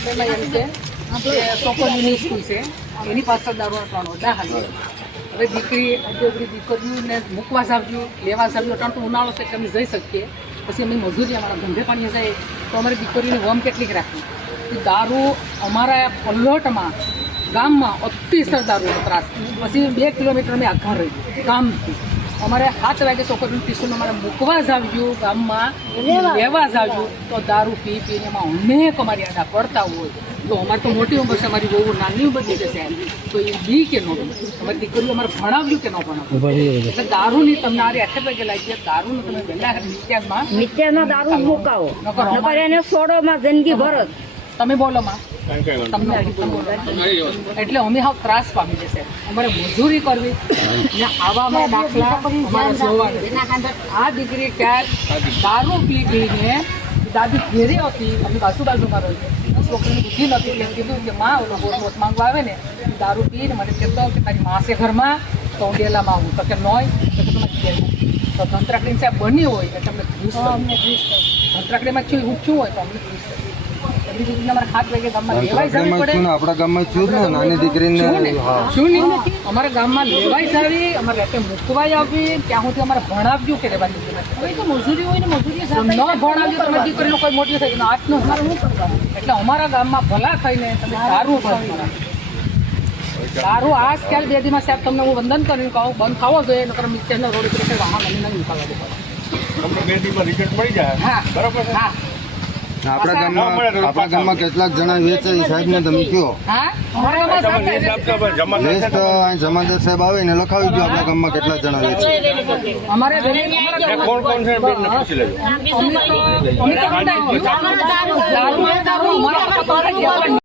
આપેલા એમ છે કે છોકરીઓની સ્કૂલ છે એની પાછળ દારૂના 3 ઓરડા હાલે. હવે દીકરીઓને મૂકવા જાવજો, લેવા જાવજો. ત્રણ તો ઉનાળો છે એટલે અમે જઈ શકીએ. પછી અમે મજૂરી અમારા ધંધે પાણીએ જાય તો અમારી દીકરીઓની વમ કેટલીક રાખી. દારૂ અમારા પલ્લોટમાં ગામમાં અતિશય દારૂનો ત્રાસ. પછી 2 કિલોમીટર અમે આઘા રહી ગામથી. અમારે 7 વાગે છોકરીનું ટ્યુશન અમારે મૂકવા જાવજો, ગામમાં લેવા જાવજો તો દારૂ પીને એમાં અનેક અમારી આડા પડતા હોય. તો અમારે તો મોટી ઉંમર છે, અમારી બહુ નાની ઉંમર છે સાહેબ. તો એ બી કે ન અમારી દીકરીઓ અમારે ભણાવ્યું કે ન ભણાવ્યું. એટલે દારૂની તમને આરે 8 વાગે લાગી દારૂનું તમે વહેલા મિત્યાનો દારૂ મુકાવો નકર એને છોડોમાં જિંદગી ભર તમે બોલો માં તમને એટલે અમે હાવ ત્રાસ પામી જશે. અમારે મજૂરી કરવી ને આવામાં દાખલા અમારે જોવાના. આ દીકરી ક્યાંક દારૂ પીને દાદી ઘેરે હતી, અમે બાજુમાં રહીએ. છોકરીની બુદ્ધિ નથી એટલે કીધું કે માં ઓલો ગોટ માંગવા આવે ને દારૂ પીને મને કહેતો કે તારી માં છે ઘરમાં તો હું ડેલામાં આવું. તો કે નોય તો તમે તો ધંતરાકડી સાહેબ બની હોય એટલે તમને ધંતરાકડીમાં શું ઊંચું હોય તો અમને આપણા ગામમાં છું ને નાની દીકરીને અમારા ગામમાં લેવાઈ જાવી, અમારે રાતે મૂકવાઈ આવી, ત્યાં સુધી અમારે ભણાવ્યું કે રહેવાની મજૂરી હોય ને મજૂરી ન ભણાવ્યું તમારી દીકરીનો કોઈ મોટી થઈ આઠનો સારું શું કરવાનું. એટલે અમારા ગામમાં ભલા થઈને તમે દારૂ આ ખ્યાલ 2 દિવસ સાહેબ તમને હું વંદન કરીને કહું બંધ થવો જોઈએ. નકર મિત્રનો રોડ ઉપર વાહન નહીં નીકળવા દે. હા બરોબર. હા આપણા ગામમાં કેટલાક જણા વેચે સાહેબ ને તમે કયો લિસ્ટ જમાદાર સાહેબ આવે ને લખાવી દો. આપણા ગામમાં કેટલા જણા વેચે અમારે